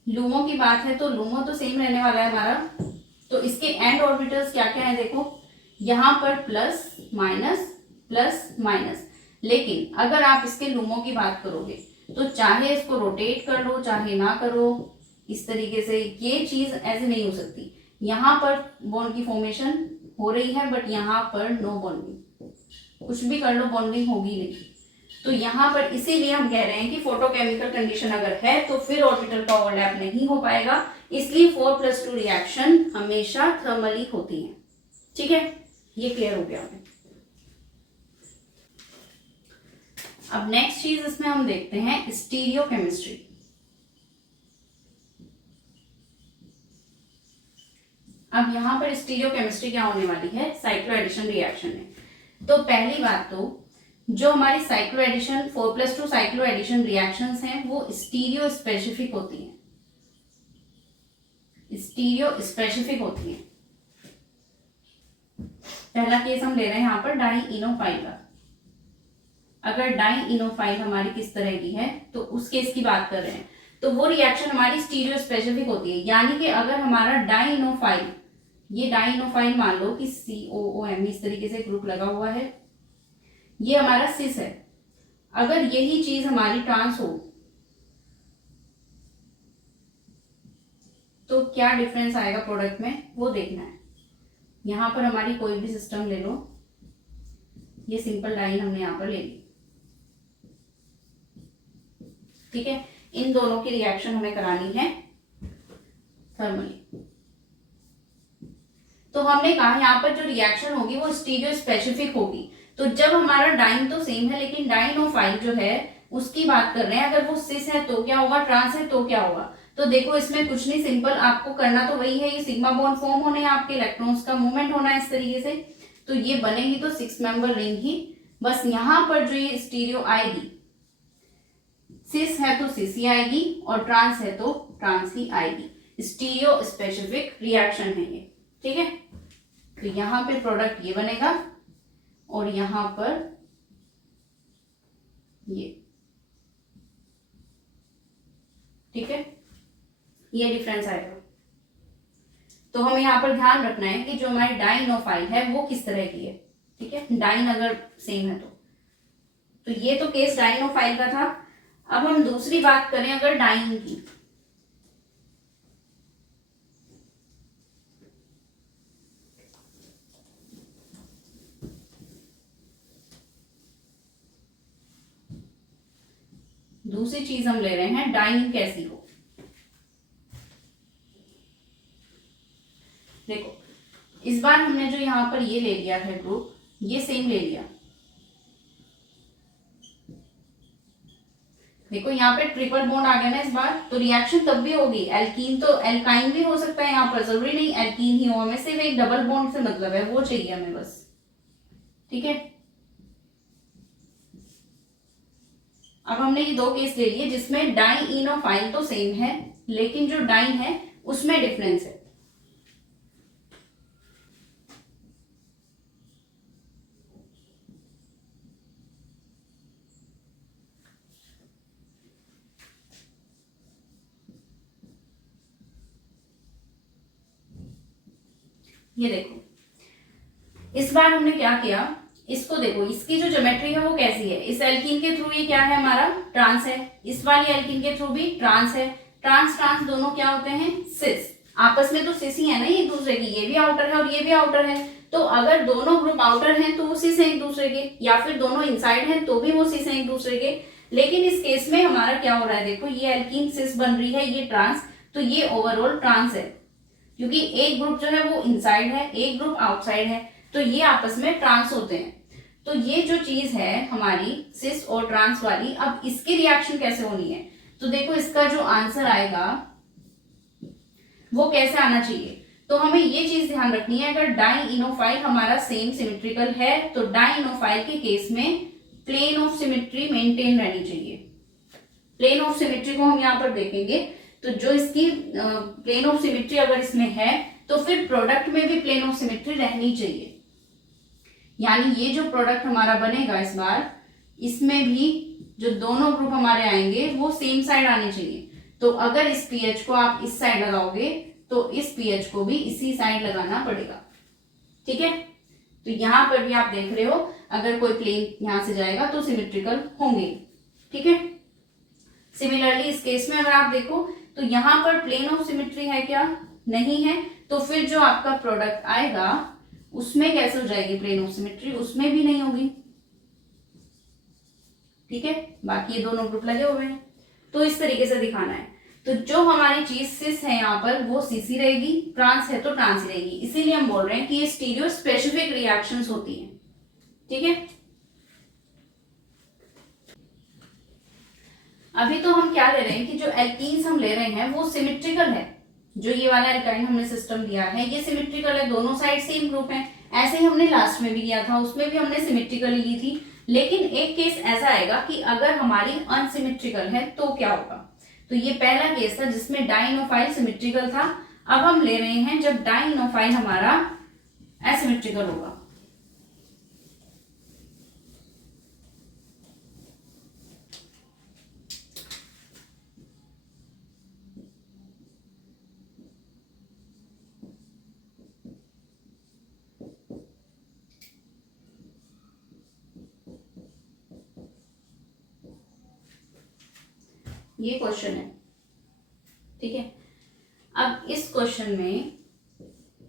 लूमो की बात है तो लूमो तो सेम रहने वाला है हमारा। तो इसके एंड ऑर्बिटल्स क्या क्या है देखो, यहाँ पर प्लस माइनस। लेकिन अगर आप इसके लूमो की बात करोगे तो चाहे इसको रोटेट कर लो चाहे ना करो, इस तरीके से ये चीज ऐसे नहीं हो सकती। यहाँ पर बॉन्ड की फॉर्मेशन हो रही है बट यहाँ पर नो बॉन्डिंग, कुछ भी कर लो बॉन्डिंग होगी नहीं। तो यहाँ पर इसीलिए हम कह रहे हैं कि फोटोकेमिकल कंडीशन अगर है तो फिर ऑर्बिटल का ओवरलैप नहीं हो पाएगा, इसलिए 4+2 रिएक्शन हमेशा थर्मली होती है। ठीक है, ये क्लियर हो गया हमें। अब नेक्स्ट चीज इसमें हम देखते हैं स्टीरियोकेमिस्ट्री। अब यहाँ पर स्टीरियोकेमिस्ट्री क्या होने वाली है साइक्लो एडिशन रिएक्शन में। तो पहली बात तो जो हमारी cyclo addition 4+2 cyclo addition reactions हैं वो स्टीरियो स्पेसिफिक होती हैं, स्टीरियो स्पेसिफिक होती हैं। पहला केस हम ले रहे हैं यहाँ पर डाइइनोफाइल का। अगर डाइइनोफाइल हमारी किस तरह की है तो उस केस की बात कर रहे हैं, तो वो रिएक्शन हमारी स्टीरियो स्पेसिफिक होती है। यानी कि अगर हमारा डाइइनोफाइल, ये डाइइनोफाइल मान लो कि COOM इस तरीके से ग्रुप लगा हुआ है, ये हमारा सिस है। अगर यही चीज हमारी ट्रांस हो तो क्या डिफरेंस आएगा प्रोडक्ट में वो देखना है। यहां पर हमारी कोई भी सिस्टम ले लो, ये सिंपल डाइन हमने यहां पर ले ली, ठीक है। इन दोनों की रिएक्शन हमें करानी है थर्मली। तो हमने कहा यहाँ पर जो रिएक्शन होगी वो स्टीरियो स्पेसिफिक होगी। तो जब हमारा डाइन तो सेम है लेकिन डाइनोफाइल जो है उसकी बात कर रहे हैं, अगर वो सिस है तो क्या होगा, ट्रांस है तो क्या होगा। तो देखो इसमें कुछ नहीं, सिंपल आपको करना तो वही है, ये सिग्मा बॉन्ड फॉर्म होने हैं, आपके इलेक्ट्रॉन्स का मूवमेंट होना है इस तरीके से। तो ये बनेगी तो 6 मेंबर रिंग ही। बस यहां पर जो ये स्टीरियो आएगी, सिस है तो सिस ही आएगी और ट्रांस है तो ट्रांस ही आएगी। स्टीरियो स्पेसिफिक रिएक्शन है ये, ठीक है। तो यहां पे प्रोडक्ट ये बनेगा और यहां पर ये, ठीक है, ये डिफरेंस आएगा। तो हमें यहां पर ध्यान रखना है कि जो हमारी डाइनोफाइल है वो किस तरह की है, ठीक है। डाइन अगर सेम है तो ये तो केस डाइनोफाइल का था। अब हम दूसरी बात करें अगर डाइन की, दूसरी चीज हम ले रहे हैं डाइन कैसी हो। देखो इस बार हमने जो यहां पर ये ले लिया है ग्रुप, ये सेम ले लिया। देखो यहाँ पे ट्रिपल बॉन्ड आ गया ना इस बार, तो रिएक्शन तब भी होगी। एल्कीन तो एल्काइन भी हो सकता है, यहाँ पर जरूरी नहीं एल्कीन ही हो, हमें सिर्फ एक डबल बॉन्ड से मतलब है, वो चाहिए हमें बस, ठीक है। अब हमने ये दो केस ले लिए जिसमें डाइइनोफाइल तो सेम है लेकिन जो डाइन है उसमें डिफरेंस है। ये देखो इस बार हमने क्या किया, इसको देखो, इसकी जो ज्योमेट्री है वो कैसी है। इस एल्कीन के थ्रू ये क्या है हमारा, ट्रांस है। इस वाली एल्कीन के थ्रू भी ट्रांस है। ट्रांस ट्रांस दोनों क्या होते हैं, सिस। आपस में तो सिस ही है ना एक दूसरे की, ये भी आउटर है और ये भी आउटर है। तो अगर दोनों ग्रुप आउटर हैं तो वो सिस है एक दूसरे के, या फिर दोनों इनसाइड हैं तो भी वो सिस है एक दूसरे के। लेकिन इस केस में हमारा क्या हो रहा है, देखो ये एल्कीन सिस बन रही है, ये ट्रांस, तो ये ओवरऑल ट्रांस है क्योंकि एक ग्रुप जो है वो इनसाइड है, एक ग्रुप आउटसाइड है, तो ये आपस में ट्रांस होते हैं। तो ये जो चीज है हमारी सिस और ट्रांस वाली, अब इसकी रिएक्शन कैसे होनी है, तो देखो इसका जो आंसर आएगा वो कैसे आना चाहिए। तो हमें ये चीज ध्यान रखनी है, अगर डाइइनोफाइल हमारा सेम सिमेट्रिकल है तो डाइइनोफाइल के केस में प्लेन ऑफ सिमेट्री मेंटेन रहनी चाहिए। प्लेन ऑफ सिमेट्री को हम यहाँ पर देखेंगे, तो जो इसकी प्लेन ऑफ सिमेट्री अगर इसमें है तो फिर प्रोडक्ट में भी प्लेन ऑफ सिमेट्री रहनी चाहिए। यानी ये जो प्रोडक्ट हमारा बनेगा इस बार, इसमें भी जो दोनों ग्रुप हमारे आएंगे वो सेम साइड आने चाहिए। तो अगर इस पीएच को आप इस साइड लगाओगे तो इस पीएच को भी इसी साइड लगाना पड़ेगा। ठीक है, तो यहां पर भी आप देख रहे हो अगर कोई प्लेन यहां से जाएगा तो सिमेट्रिकल होंगे। ठीक है, सिमिलरली इस केस में अगर आप देखो तो यहां पर प्लेन ऑफ सिमेट्री है क्या? नहीं है। तो फिर जो आपका प्रोडक्ट आएगा उसमें कैसे हो जाएगी प्लेन ऑफ सिमेट्री? उसमें भी नहीं होगी। ठीक है, बाकी ये दोनों ग्रुप लगे हुए हैं, तो इस तरीके से दिखाना है। तो जो हमारी चीज सिस है यहाँ पर वो सीसी रहेगी, ट्रांस है तो ट्रांस रहेगी। इसीलिए हम बोल रहे हैं कि ये स्टीरियो स्पेसिफिक रिएक्शंस होती हैं। ठीक है, अभी तो हम क्या ले रहे हैं कि जो एल्कीन्स हम ले रहे हैं वो सिमेट्रिकल है। जो ये वाला एल्काइन हमने सिस्टम दिया है ये सिमेट्रिकल है, दोनों साइड सेम ग्रुप है। ऐसे ही हमने लास्ट में भी किया था, उसमें भी हमने सिमेट्रिकल ली थी। लेकिन एक केस ऐसा आएगा कि अगर हमारी अनसिमेट्रिकल है तो क्या होगा। तो ये पहला केस था जिसमें डाइनोफाइल सिमेट्रिकल था। अब हम ले रहे हैं जब डाइनोफाइल हमारा एसिमेट्रिकल होगा। ये क्वेश्चन है। ठीक है, अब इस क्वेश्चन में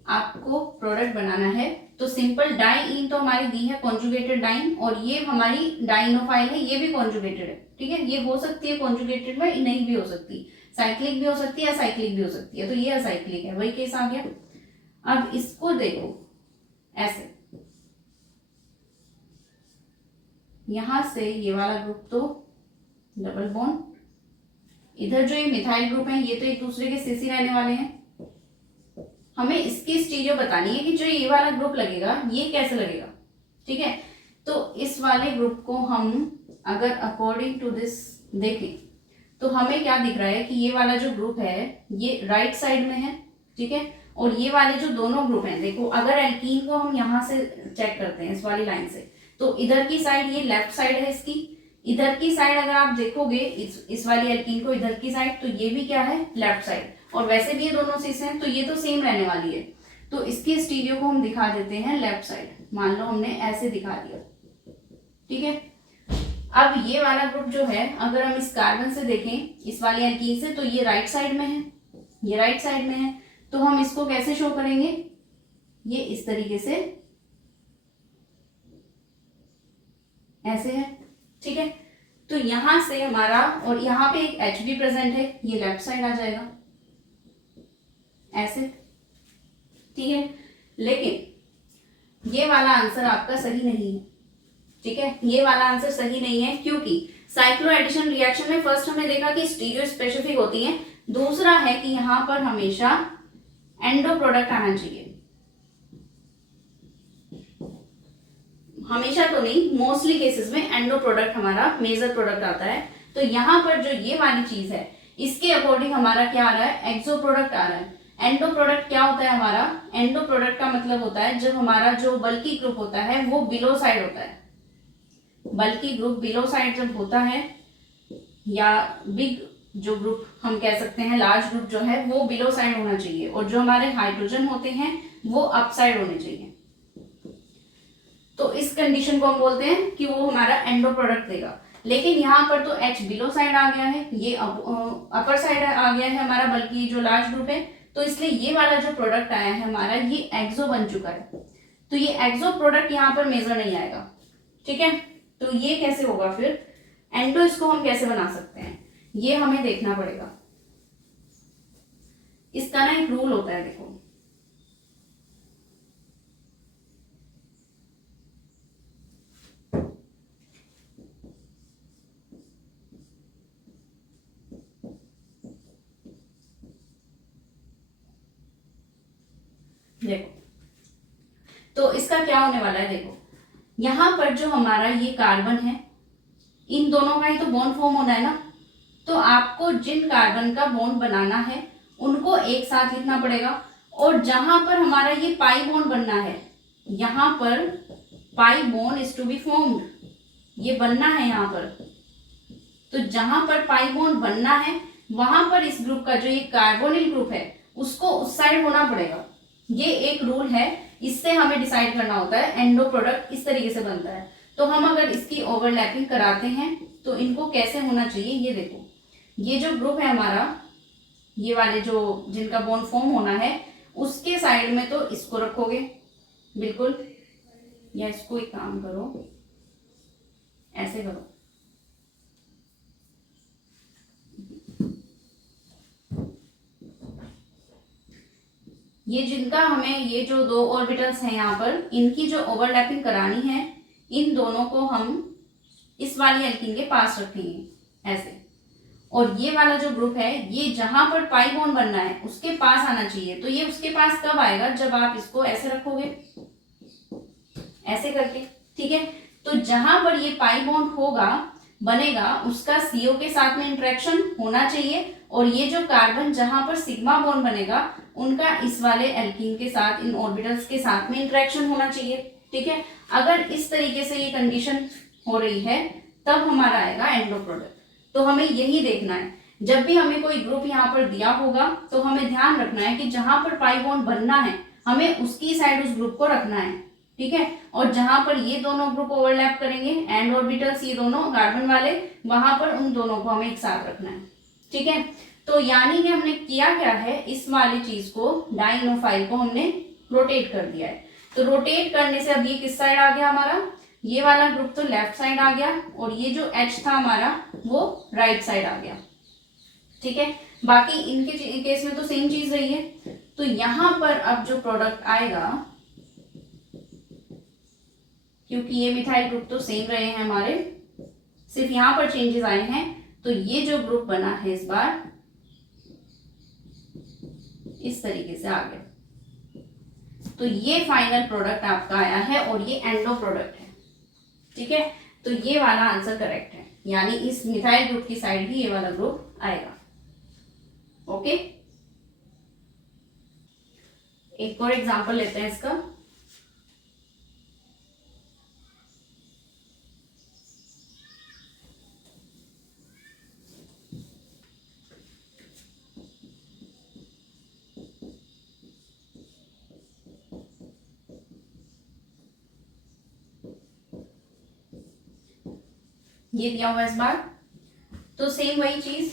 आपको प्रोडक्ट बनाना है तो सिंपल डाइइन तो हमारी दी है कॉन्जुगेटेड डाइन, और ये हमारी डाइनोफाइल है, ये भी कॉन्जुगेटेड है। ठीक है, ये हो सकती है कॉन्जुगेटेड में, नहीं भी हो सकती, साइक्लिक भी हो सकती है, असाइक्लिक भी हो सकती है। तो ये असाइक्लिक है, वही केस आ गया। अब इसको देखो ऐसे, यहां से ये वाला ग्रुप तो डबल बॉन्ड, इधर जो ये मिथाइल ग्रुप है ये तो एक दूसरे के सीसी रहने वाले हैं। हमें इसकी स्टीरियो बतानी है कि जो ये वाला ग्रुप लगेगा ये कैसे लगेगा। ठीक है, तो इस वाले ग्रुप को हम अगर अकॉर्डिंग टू दिस देखें तो हमें क्या दिख रहा है कि ये वाला जो ग्रुप है ये राइट साइड में है। ठीक है, और ये वाले जो दोनों ग्रुप हैं, देखो अगर एल्कीन को हम यहां से चेक करते हैं इस वाली लाइन से, तो इधर की साइड ये लेफ्ट साइड है इसकी, इधर की साइड अगर आप देखोगे इस वाली एल्कीन को इधर की साइड, तो ये भी क्या है लेफ्ट साइड, और वैसे भी ये दोनों सीस हैं तो ये तो सेम रहने वाली है। तो इसकी स्टीरियो को हम दिखा देते हैं लेफ्ट साइड, मान लो हमने ऐसे दिखा दिया। ठीक है, अब ये वाला ग्रुप जो है अगर हम इस कार्बन से देखें इस वाली एल्कीन से, तो ये राइट साइड में है, ये राइट साइड में है। तो हम इसको कैसे शो करेंगे? ये इस तरीके से ऐसे है। ठीक है, तो यहां से हमारा, और यहां पे एक H भी प्रेजेंट है, ये लेफ्ट साइड आ जाएगा ऐसे। ठीक है, लेकिन ये वाला आंसर आपका सही नहीं है। ठीक है, ये वाला आंसर सही नहीं है क्योंकि साइक्लो एडिशन रिएक्शन में फर्स्ट हमने देखा कि स्टीरियो स्पेसिफिक होती है, दूसरा है कि यहां पर हमेशा एंडो प्रोडक्ट आना चाहिए। हमेशा तो नहीं, मोस्टली केसेस में एंडो प्रोडक्ट हमारा मेजर प्रोडक्ट आता है। तो यहां पर जो ये वाली चीज है इसके अकॉर्डिंग हमारा क्या आ रहा है? एक्सो प्रोडक्ट आ रहा है। एंडो प्रोडक्ट क्या होता है हमारा? एंडो प्रोडक्ट का मतलब होता है जब हमारा जो बल्की ग्रुप होता है वो बिलो साइड होता है। बल्की ग्रुप बिलो साइड जब होता है, या बिग जो ग्रुप हम कह सकते हैं, लार्ज ग्रुप जो है वो बिलो साइड होना चाहिए, और जो हमारे हाइड्रोजन होते हैं वो अप साइड होने चाहिए। तो इस कंडीशन को हम बोलते हैं कि वो हमारा एंडो प्रोडक्ट देगा। लेकिन यहाँ पर तो H बिलो साइड आ गया है, ये अपर साइड आ गया है हमारा, बल्कि जो लार्ज ग्रुप है, तो इसलिए ये वाला जो प्रोडक्ट आया है हमारा ये एक्सो बन चुका है। तो ये एक्सो प्रोडक्ट यहाँ पर मेजर नहीं आएगा। ठीक है, तो ये कैसे होगा फिर? एंडो इसको हम कैसे बना सकते हैं ये हमें देखना पड़ेगा। इसका ना एक रूल होता है, देखो देखो तो इसका क्या होने वाला है। देखो यहां पर जो हमारा ये कार्बन है, इन दोनों का ही तो बॉन्ड फॉर्म होना है ना, तो आपको जिन कार्बन का बॉन्ड बनाना है उनको एक साथ लिखना पड़ेगा। और जहां पर हमारा ये पाई बॉन्ड बनना है, यहां पर pi bond is to be formed, ये बनना है यहां पर। तो जहां पर पाई बॉन्ड बनना है वहां पर इस ग्रुप का जो ये कार्बोनिल ग्रुप है उसको उस साइड होना पड़ेगा। ये एक रूल है, इससे हमें डिसाइड करना होता है एंडो प्रोडक्ट इस तरीके से बनता है। तो हम अगर इसकी ओवरलैपिंग कराते हैं तो इनको कैसे होना चाहिए, ये देखो, ये जो ग्रुप है हमारा, ये वाले जो जिनका बॉन्ड फॉर्म होना है उसके साइड में तो इसको रखोगे बिल्कुल, या इसको एक काम करो, ऐसे करो, ये जिनका हमें ये जो दो ऑर्बिटल्स हैं यहाँ पर, इनकी जो ओवरलैपिंग करानी है, इन दोनों को हम इस वाली एल्कीन के पास रखेंगे ऐसे। और ये वाला जो ग्रुप है ये जहां पर पाई बॉन्ड बनना है उसके पास आना चाहिए। तो ये उसके पास कब आएगा, जब आप इसको ऐसे रखोगे, ऐसे करके, ठीक है। तो जहां पर ये पाई बॉन्ड होगा बनेगा उसका CO के साथ में इंटरेक्शन होना चाहिए, और ये जो कार्बन जहां पर सिग्मा बॉन्ड बनेगा उनका इस वाले एल्कीन के साथ, इन ऑर्बिटल्स के साथ में इंटरेक्शन होना चाहिए, ठीक है। अगर इस तरीके से ये कंडीशन हो रही है तब हमारा आएगा एंडो प्रोडक्ट। तो हमें यही देखना है, जब भी हमें कोई ग्रुप यहाँ पर दिया होगा तो हमें ध्यान रखना है कि जहां पर पाई बॉन्ड बनना है हमें उसकी साइड उस ग्रुप को रखना है, ठीक है। और जहां पर ये दोनों ग्रुप ओवरलैप करेंगे, एंड ऑर्बिटल्स ये दोनों कार्बन वाले, वहां पर उन दोनों को हमें एक साथ रखना है, ठीक है। तो यानी कि हमने किया क्या है, इस वाली चीज को, डाइनोफाइल को हमने रोटेट कर दिया है। तो रोटेट करने से अब ये किस साइड आ गया हमारा, ये वाला ग्रुप तो लेफ्ट साइड आ गया, और ये जो H था हमारा वो राइट साइड आ गया, ठीक है। बाकी इनके केस में तो सेम चीज रही है। तो यहां पर अब जो प्रोडक्ट आएगा, क्योंकि ये मिथाइल ग्रुप तो सेम रहे हैं हमारे, सिर्फ यहां पर चेंजेस आए हैं, तो ये जो ग्रुप बना है इस बार इस तरीके से आ गया। तो ये फाइनल प्रोडक्ट आपका आया है और ये एंडो प्रोडक्ट है, ठीक है। तो ये वाला आंसर करेक्ट है, यानी इस मिथाइल ग्रुप की साइड भी ये वाला ग्रुप आएगा। ओके, एक और एग्जांपल लेते हैं इसका। ये दिया हुआ इस बार, तो सेम वही चीज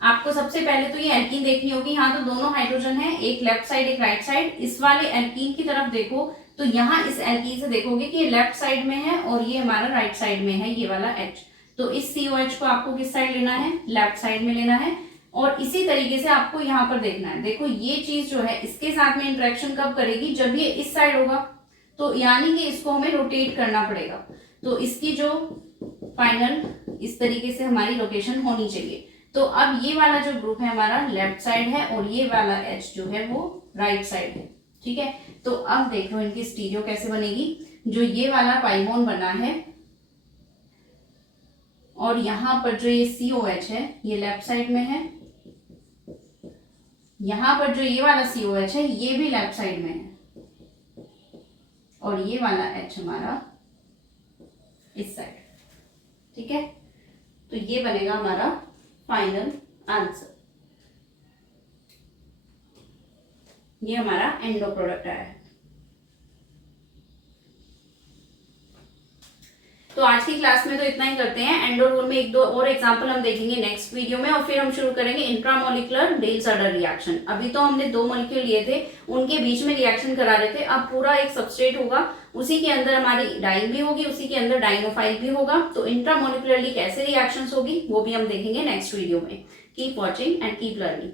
आपको सबसे पहले तो ये एल्कीन देखनी होगी। हाँ, तो दोनों हाइड्रोजन है, एक लेफ्ट साइड एक राइट साइड। इस वाले एल्कीन की तरफ देखो तो यहाँ इस एल्कीन से देखोगे कि ये लेफ्ट साइड में है और ये हमारा राइट साइड में है, ये वाला H। तो इस COH को आपको किस साइड लेना है, लेफ्ट साइड में लेना है। और इसी तरीके से आपको यहाँ पर देखना है, देखो ये चीज जो है इसके साथ में इंटरेक्शन कब करेगी, जब ये इस साइड होगा। तो यानी कि इसको हमें रोटेट करना पड़ेगा। तो इसकी जो फाइनल इस तरीके से हमारी लोकेशन होनी चाहिए। तो अब ये वाला जो ग्रुप है हमारा लेफ्ट साइड है और ये वाला H जो है वो राइट साइड है, ठीक है। तो अब देख लो इनकी स्टीरियो कैसे बनेगी। जो ये वाला पाई बॉन्ड बना है और यहाँ पर जो ये COH है ये लेफ्ट साइड में है, यहाँ पर जो ये वाला COH है ये भी लेफ्ट साइड में है, और ये वाला H हमारा इस साइड, ठीक है। तो ये बनेगा हमारा फाइनल आंसर। ये हमारा एंडो प्रोडक्ट आया है। तो आज की क्लास में तो इतना ही करते हैं। एंडो रूल में एक दो और एग्जांपल हम देखेंगे नेक्स्ट वीडियो में, और फिर हम शुरू करेंगे इंट्रामोलिकुलर डेल-साडर रिएक्शन। अभी तो हमने दो मॉलिक्यूल लिए थे, उनके बीच में रिएक्शन करा रहे थे। अब पूरा एक सबस्ट्रेट होगा, उसी के अंदर हमारी डाइन भी होगी, उसी के अंदर डाइनोफाइल भी होगा। तो इंट्रामोलिकुलरली कैसे रिएक्शंस होगी वो भी हम देखेंगे नेक्स्ट वीडियो में। Keep watching and keep learning.